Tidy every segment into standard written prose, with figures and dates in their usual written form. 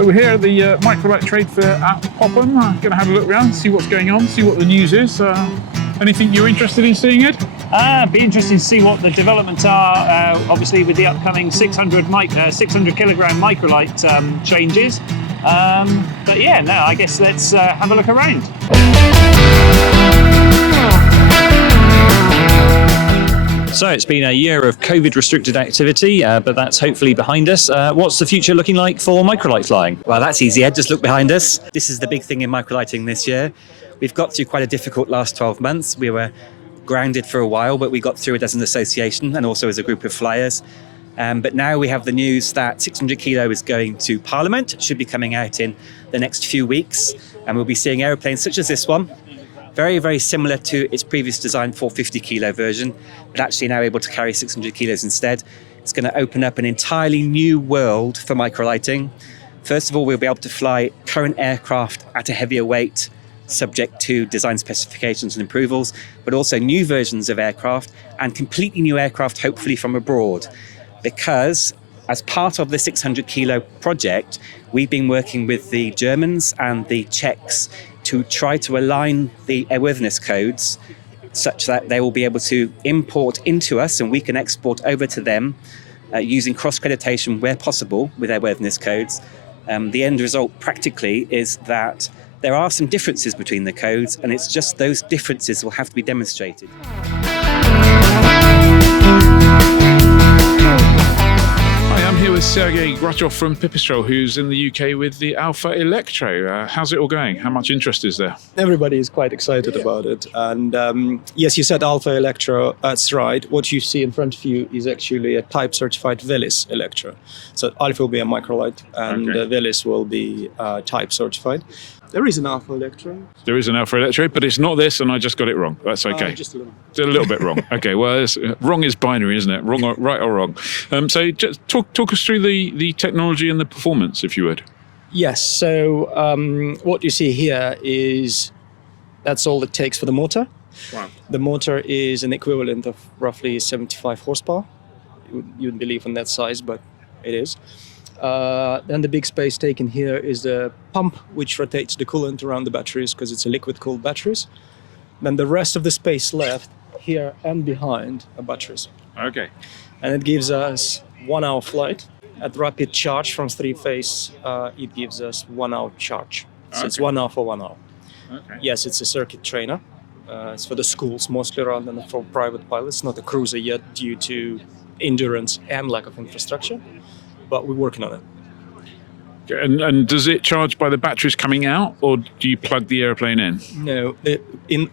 So we're here at the Microlight trade fair at Popham. Going to have a look around, see what's going on, see what the news is. Anything you're interested in seeing, Ed? Be interested to see what the developments are, obviously with the upcoming 600 kilogram Microlight changes. But yeah, no, I guess let's have a look around. So it's been a year of COVID restricted activity, but that's hopefully behind us. What's the future looking like for Microlight flying? Well, that's easy, Ed. Just look behind us. This is the big thing in microlighting this year. We've got through quite a difficult last 12 months. We were grounded for a while, but we got through it as an association and also as a group of flyers. But now we have the news that 600 kilo is going to Parliament. It should be coming out in the next few weeks. And we'll be seeing aeroplanes such as this one. Very, very similar to its previous design 450 kilo version, but actually now able to carry 600 kilos instead. It's going to open up an entirely new world for microlighting. First of all, we'll be able to fly current aircraft at a heavier weight, subject to design specifications and approvals, but also new versions of aircraft and completely new aircraft, hopefully from abroad. Because as part of the 600 kilo project, we've been working with the Germans and the Czechs to try to align the airworthiness codes such that they will be able to import into us and we can export over to them using cross-creditation where possible with airworthiness codes. The end result practically is that there are some differences between the codes, and it's just those differences will have to be demonstrated. Hi, I'm here with Sergey Grachov from Pipistrel, who's in the UK with the Alpha Electro. How's it all going? How much interest is there? Everybody is quite excited about it. And yes, you said Alpha Electro, that's right. What you see in front of you is actually a type certified Velis Electro. So Alpha will be a Microlight and Velis will be type certified. There is an Alpha Electro. There is an Alpha Electro, but it's not this, and I just got it wrong. That's okay. Just a little. A little bit wrong. Okay, well, wrong is binary, isn't it? Wrong, or, right or wrong. So just talk us through the technology and the performance, if you would. Yes, so what you see here is that's all it takes for the motor. Wow. The motor is an equivalent of roughly 75 horsepower. You wouldn't believe in that size, but it is. Then the big space taken here is the pump, which rotates the coolant around the batteries because it's a liquid-cooled batteries. Then the rest of the space left here and behind are batteries. Okay. And it gives us 1 hour flight. At rapid charge from 3-phase, it gives us 1 hour charge. So it's 1 hour for 1 hour. Okay. Yes, it's a circuit trainer. It's for the schools mostly rather than for private pilots. Not a cruiser yet due to endurance and lack of infrastructure. But we're working on it. And does it charge by the batteries coming out, or do you plug the airplane in? No,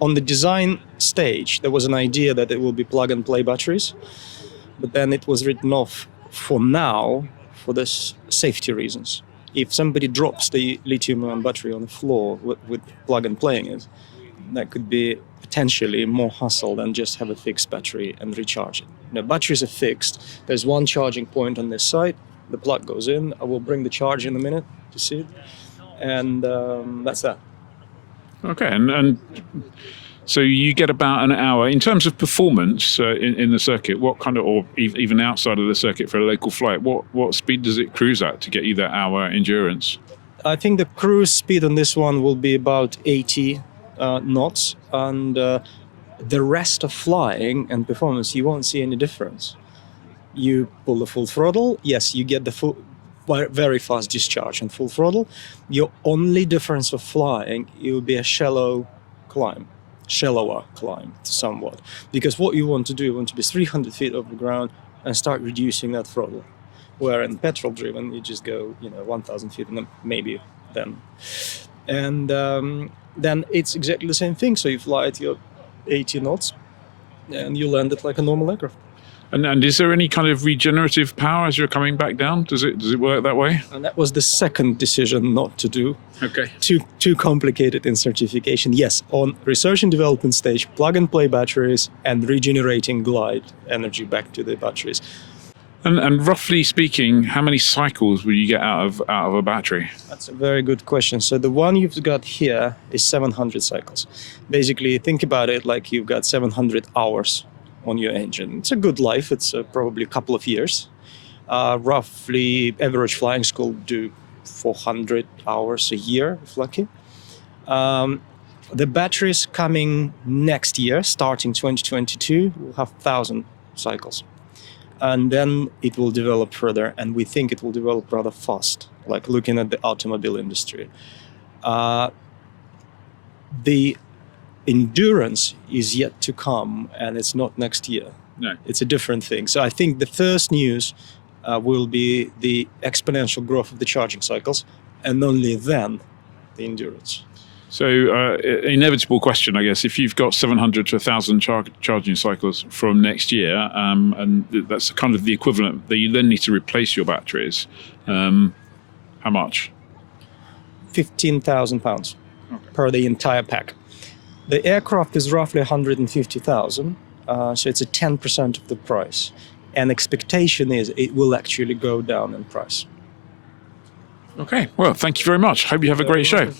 on the design stage, there was an idea that it will be plug-and-play batteries, but then it was written off for now for this safety reasons. If somebody drops the lithium-ion battery on the floor with plug-and-playing it, that could be potentially more hassle than just have a fixed battery and recharge it. Now, batteries are fixed. There's one charging point on this side. The plug goes in. I will bring the charge in a minute to see it, and that's that. Okay, and so you get about an hour in terms of performance in the circuit. What kind of, or even outside of the circuit for a local flight, what speed does it cruise at to get you that hour endurance? I think the cruise speed on this one will be about 80 knots, and the rest of flying and performance, you won't see any difference. You pull the full throttle, yes, you get the full, very fast discharge on full throttle. Your only difference of flying, it will be a shallower climb somewhat. Because what you want to do, you want to be 300 feet off the ground and start reducing that throttle. Where in petrol driven, you just go, 1,000 feet and then maybe then. And then it's exactly the same thing. So you fly at your 80 knots and you land it like a normal aircraft. And is there any kind of regenerative power as you're coming back down? Does it work that way? And that was the second decision not to do. Okay. Too complicated in certification. Yes, on research and development stage, plug and play batteries and regenerating glide energy back to the batteries. And roughly speaking, how many cycles will you get out of a battery? That's a very good question. So the one you've got here is 700 cycles. Basically, think about it like you've got 700 hours on your engine. It's a good life. It's probably a couple of years. Roughly, average flying school do 400 hours a year, if lucky. The batteries coming next year, starting 2022, will have 1,000 cycles. And then it will develop further, and we think it will develop rather fast, like looking at the automobile industry. The endurance is yet to come, and it's not next year. No. It's a different thing. So I think the first news will be the exponential growth of the charging cycles, and only then the endurance. So, inevitable question, I guess. If you've got 700 to 1,000 charging cycles from next year, and that's kind of the equivalent, that you then need to replace your batteries, how much? £15,000 per the entire pack. The aircraft is roughly 150,000, so it's a 10% of the price. And expectation is it will actually go down in price. Okay, well, thank you very much. Hope you have a great show.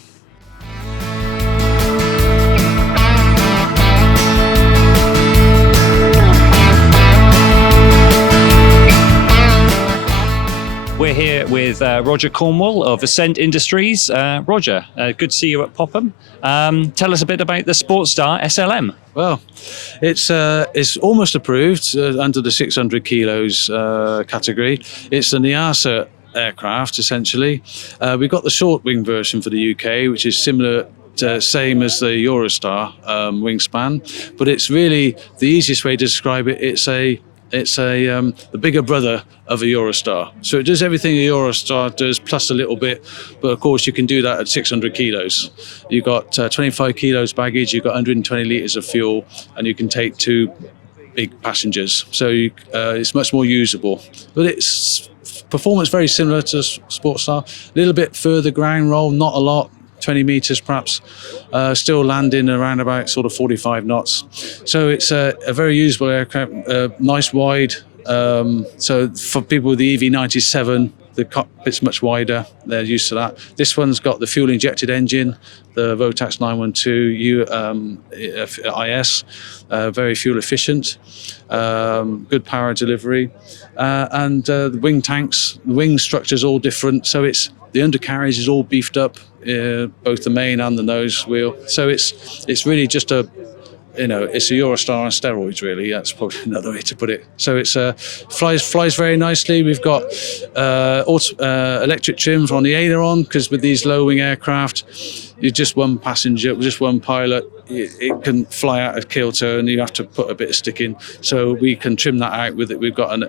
We're here with Roger Cornwall of Ascent Industries. Roger, good to see you at Popham. Tell us a bit about the Sportstar SLM. Well, it's almost approved under the 600 kilos category. It's an EASA aircraft, essentially. We've got the short wing version for the UK, which is similar to same as the Eurostar wingspan, but it's really the easiest way to describe it. It's the bigger brother of a Eurostar. So it does everything a Eurostar does, plus a little bit. But of course, you can do that at 600 kilos. You've got 25 kilos baggage, you've got 120 litres of fuel, and you can take 2 big passengers. So it's much more usable. But it's performance very similar to Sportstar. A little bit further ground roll, not a lot. 20 meters perhaps, still landing around about sort of 45 knots. So it's a very usable aircraft, nice wide. So for people with the EV97, the cockpit's much wider. They're used to that. This one's got the fuel injected engine, the Rotax 912 IS, very fuel efficient, good power delivery, and the wing tanks, the wing structure's all different. So the undercarriage is all beefed up, both the main and the nose wheel. So it's really just it's a Eurostar on steroids, really. That's probably another way to put it. So it's flies very nicely. We've got electric trims on the aileron, because with these low wing aircraft, you're just one passenger, just one pilot. It can fly out of kilter, and you have to put a bit of stick in. So we can trim that out with it. We've got an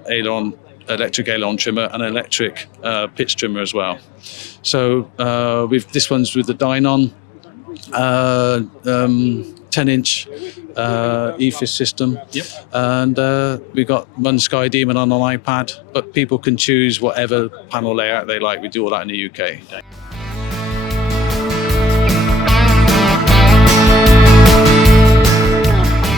electric aileron trimmer and an electric pitch trimmer as well. So this one's with the Dynon 10-inch EFIS system. Yep. And we've got Run Sky Demon on an iPad, but people can choose whatever panel layout they like. We do all that in the UK.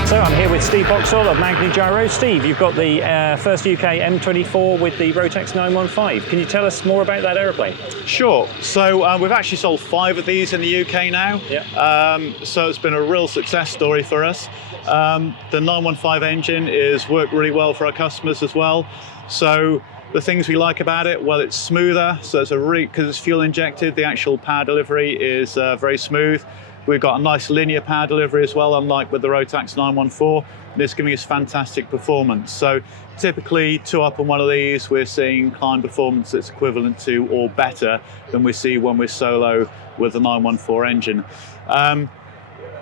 So I'm here with Steve Boxall of Magnu Gyro. Steve, you've got the first UK M24 with the Rotax 915. Can you tell us more about that aeroplane? Sure. So we've actually sold 5 of these in the UK now. Yeah. So it's been a real success story for us. The 915 engine is worked really well for our customers as well. So the things we like about it, well, it's smoother. So it's because it's fuel injected, the actual power delivery is very smooth. We've got a nice linear power delivery as well, unlike with the Rotax 914. And it's giving us fantastic performance. So typically 2 up on one of these, we're seeing climb performance that's equivalent to or better than we see when we're solo with the 914 engine.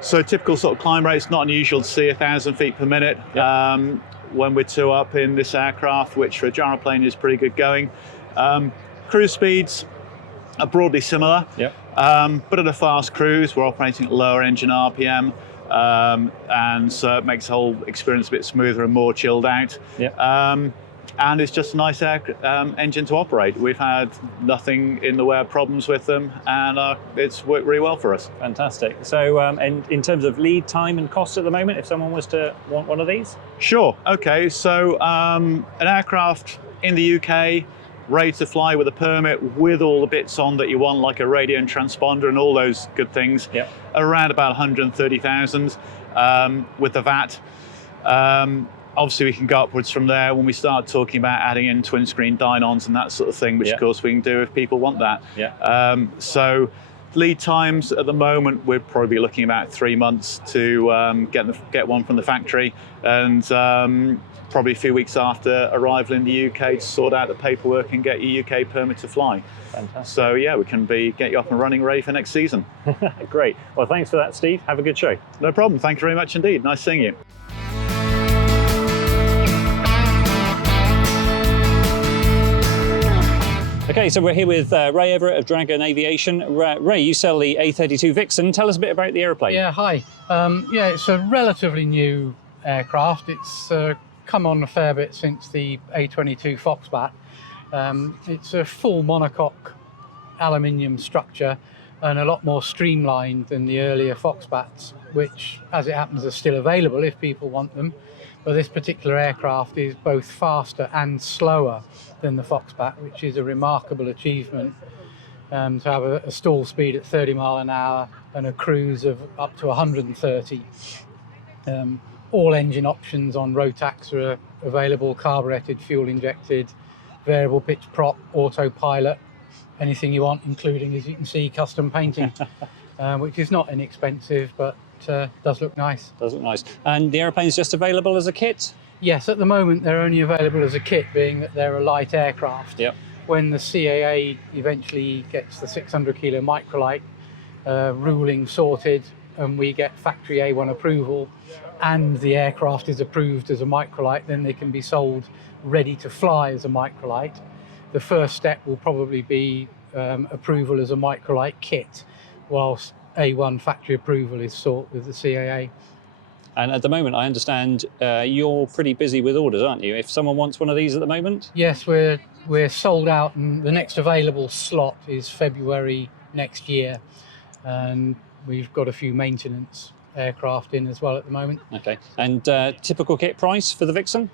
So typical sort of climb rate's not unusual to see 1,000 feet per minute. Yep. When we're 2 up in this aircraft, which for a gyroplane is pretty good going. Cruise speeds are broadly similar. Yep. But at a fast cruise, we're operating at lower engine RPM, and so it makes the whole experience a bit smoother and more chilled out. Yep. And it's just a nice engine to operate. We've had nothing in the way of problems with them, and it's worked really well for us. Fantastic. So, and in terms of lead time and cost at the moment, if someone was to want one of these? Sure. Okay. So, an aircraft in the UK, ready to fly with a permit, with all the bits on that you want, like a radio and transponder and all those good things, around about 130,000 with the VAT. obviously we can go upwards from there when we start talking about adding in twin screen dynons and that sort of thing, which of course we can do if people want that. So lead times at the moment, we're probably looking about 3 months to get one from the factory, and probably a few weeks after arrival in the UK to sort out the paperwork and get your UK permit to fly. Fantastic. So yeah, we can get you up and running ready for next season. Great. Well, thanks for that, Steve. Have a good show. No problem. Thank you very much indeed. Nice seeing you. Okay, so we're here with Ray Everett of Dragon Aviation. Ray, you sell the A32 Vixen. Tell us a bit about the aeroplane. Yeah, hi. Yeah, it's a relatively new aircraft. It's come on a fair bit since the A22 Foxbat. It's a full monocoque aluminium structure and a lot more streamlined than the earlier Foxbats, which, as it happens, are still available if people want them. But this particular aircraft is both faster and slower than the Foxbat, which is a remarkable achievement. To have a stall speed at 30 mile an hour and a cruise of up to 130. All engine options on Rotax are available: carburetted, fuel injected, variable pitch prop, autopilot, anything you want, including, as you can see, custom painting, which is not inexpensive, but does look nice. Does look nice. And the aeroplane's just available as a kit? Yes, at the moment they're only available as a kit, being that they're a light aircraft. Yep. When the CAA eventually gets the 600 kilo Microlight ruling sorted and we get factory A1 approval and the aircraft is approved as a Microlight, then they can be sold ready to fly as a Microlight. The first step will probably be approval as a Microlight kit, whilst A1 factory approval is sought with the CAA. And at the moment, I understand you're pretty busy with orders, aren't you? If someone wants one of these at the moment? Yes, we're sold out, and the next available slot is February next year. And we've got a few maintenance aircraft in as well at the moment. Okay. And typical kit price for the Vixen?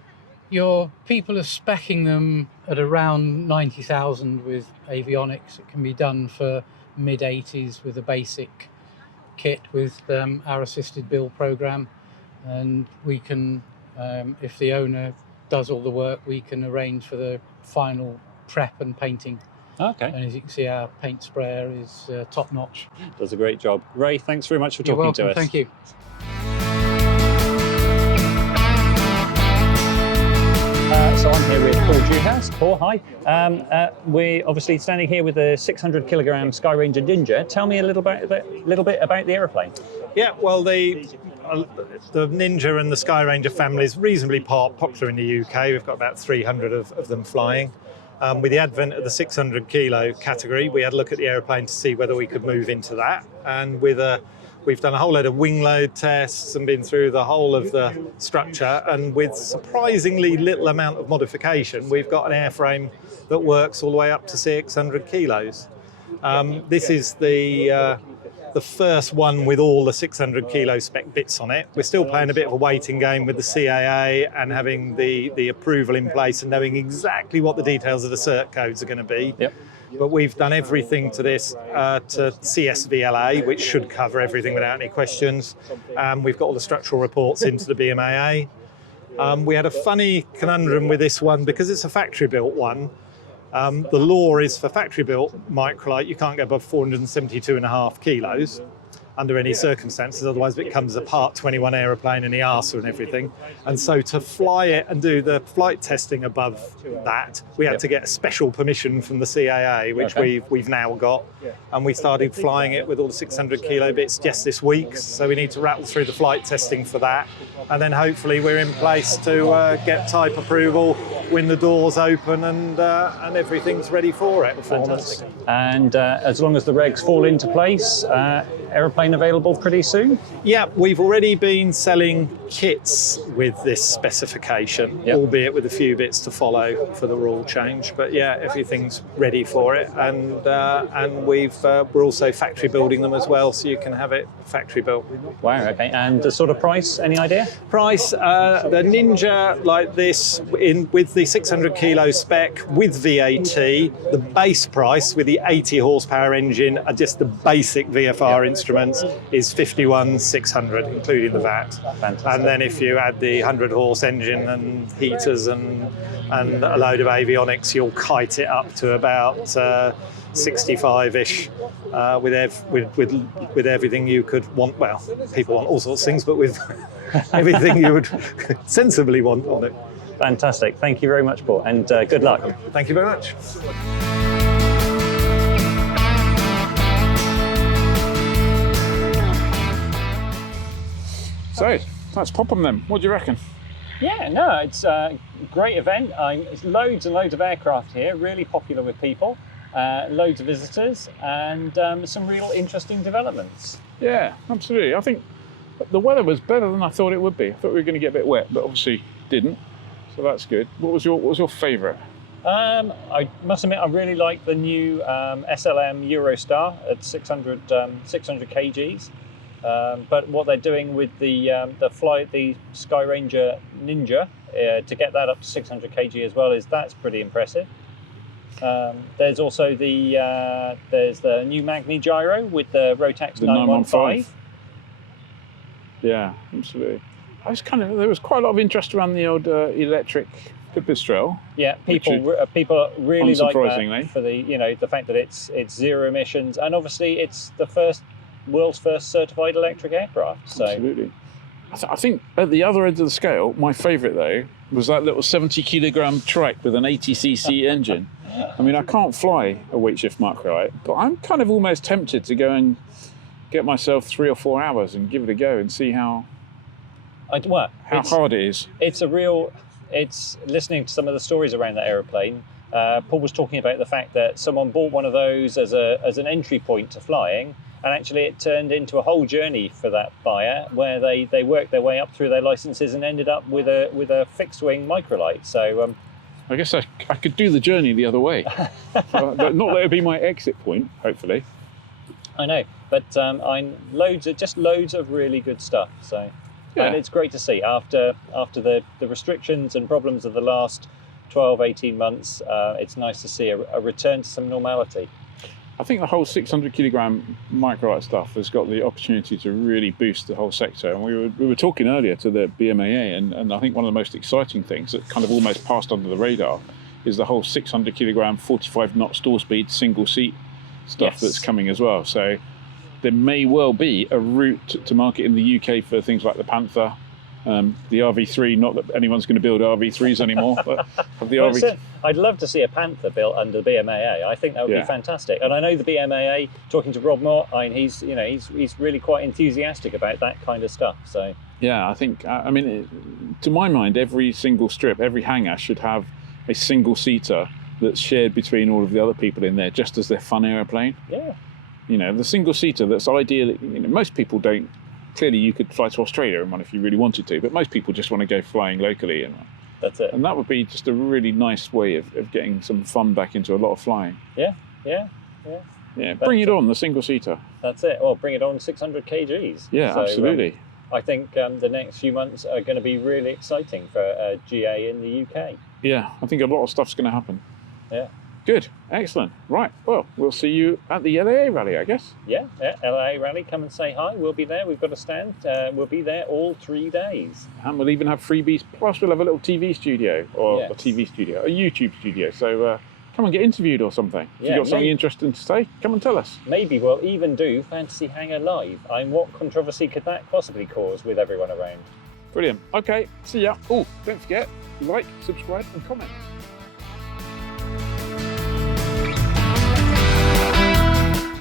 Your people are speccing them at around 90,000 with avionics. It can be done for mid-80s with a basic kit with our assisted build program. And we can, if the owner does all the work, we can arrange for the final prep and painting. Okay. And as you can see, our paint sprayer is top notch. Does a great job. Ray, thanks very much for You're talking welcome. to us. Thank you. So I'm here with Paul Dewhouse. Paul, hi. We're obviously standing here with a 600 kilogram Skyranger Ninja. Tell me a little bit about the aeroplane. Yeah, well, the Ninja and the Skyranger family is reasonably popular in the UK. We've got about 300 of them flying. With the advent of the 600 kilo category, we had a look at the aeroplane to see whether we could move into that. And we've done a whole load of wing load tests and been through the whole of the structure. And with surprisingly little amount of modification, we've got an airframe that works all the way up to 600 kilos. This is the first one with all the 600 kilo spec bits on it. We're still playing a bit of a waiting game with the CAA and having the approval in place and knowing exactly what the details of the cert codes are going to be. Yep. But we've done everything to this to CSVLA, which should cover everything without any questions. We've got all the structural reports into the BMAA. We had a funny conundrum with this one because it's a factory-built one. The law is for factory-built Microlight, you can't go above 472.5 kilos under any circumstances, otherwise it becomes a Part 21 aeroplane and the EASA and everything. And so to fly it and do the flight testing above that, we had to get a special permission from the CAA, which we've now got. And we started flying it with all the 600 kilo bits just this week, so we need to rattle through the flight testing for that. And then hopefully we're in place to get type approval when the doors open and everything's ready for it. Fantastic. And as long as the regs fall into place, aeroplane available pretty soon? Yeah, we've already been selling kits with this specification, albeit with a few bits to follow for the rule change. But yeah, everything's ready for it, and we're also factory building them as well, so you can have it factory built. Wow. Okay. And the sort of price? Any idea? Price: the Ninja like this with the 600 kilo spec with VAT, the base price with the 80 horsepower engine, are just the basic VFR instruments, is 51,600, including the VAT. Fantastic. And then if you add the 100-horse engine and heaters and a load of avionics, you'll kite it up to about 65-ish with everything you could want. Well, people want all sorts of things, but with everything you would sensibly want on it. Fantastic. Thank you very much, Paul, and good luck. Thank you very much. So that's Popham then. What do you reckon? Yeah, no, it's a great event. It's loads and loads of aircraft here, really popular with people, loads of visitors, and some real interesting developments. Yeah, absolutely. I think the weather was better than I thought it would be. I thought we were going to get a bit wet, but obviously didn't. So that's good. What was your favourite? I must admit, I really like the new SLM Eurostar at 600 kgs. But what they're doing with the Sky Ranger Ninja to get that up to 600 kg as well that's pretty impressive. There's also the new Magnu Gyro with the Rotax 915. Yeah, absolutely. There was quite a lot of interest around the old electric Pipistrel. Yeah, people really like unsurprisingly, that for the fact that it's zero emissions, and obviously it's the world's first certified electric aircraft. So. Absolutely. I think at the other end of the scale, my favourite though was that little 70-kilogram trike with an 80cc engine. I mean, I can't fly a weight shift Microlight, but I'm kind of almost tempted to go and get myself 3 or 4 hours and give it a go and see how hard it is. It's listening to some of the stories around that aeroplane. Paul was talking about the fact that someone bought one of those as an entry point to flying, and actually it turned into a whole journey for that buyer where they worked their way up through their licenses and ended up with a fixed wing Microlight. So I guess I could do the journey the other way. Not that it'd be my exit point, hopefully. I know, but loads of really good stuff. So yeah. And it's great to see after the restrictions and problems of the last 12-18 months. It's nice to see a return to some normality. I think the whole 600-kilogram Microlight stuff has got the opportunity to really boost the whole sector. And we were talking earlier to the BMAA, and I think one of the most exciting things that kind of almost passed under the radar is the whole 600-kilogram, 45-knot stall speed, single-seat stuff that's coming as well. So there may well be a route to market in the UK for things like the Panther, the RV3. Not that anyone's going to build RV3s anymore, but of the RV. I'd love to see a Panther built under the BMAA. I think that would be fantastic. And I know the BMAA, talking to Rob Moore, he's really quite enthusiastic about that kind of stuff. So yeah, I think to my mind, every single strip, every hangar should have a single seater that's shared between all of the other people in there, just as their fun aeroplane. Yeah. The single seater that's ideal. Most people don't. Clearly, you could fly to Australia in one if you really wanted to, but most people just want to go flying locally. That's it. And that would be just a really nice way of getting some fun back into a lot of flying. Yeah. Bring it on, the single seater. That's it. Well, bring it on 600 kgs. Yeah, so, absolutely. I think the next few months are going to be really exciting for GA in the UK. Yeah, I think a lot of stuff's going to happen. Yeah. Good, excellent. Right, well, we'll see you at the LAA rally, I guess. Yeah, LAA rally, come and say hi. We'll be there. We've got a stand. We'll be there all 3 days. And we'll even have freebies, plus we'll have a little TV studio, or a YouTube studio. So come and get interviewed or something. If you've got something interesting to say, come and tell us. Maybe we'll even do Fantasy Hangar Live. What controversy could that possibly cause with everyone around? Brilliant. Okay, see ya. Oh, don't forget, like, subscribe and comment.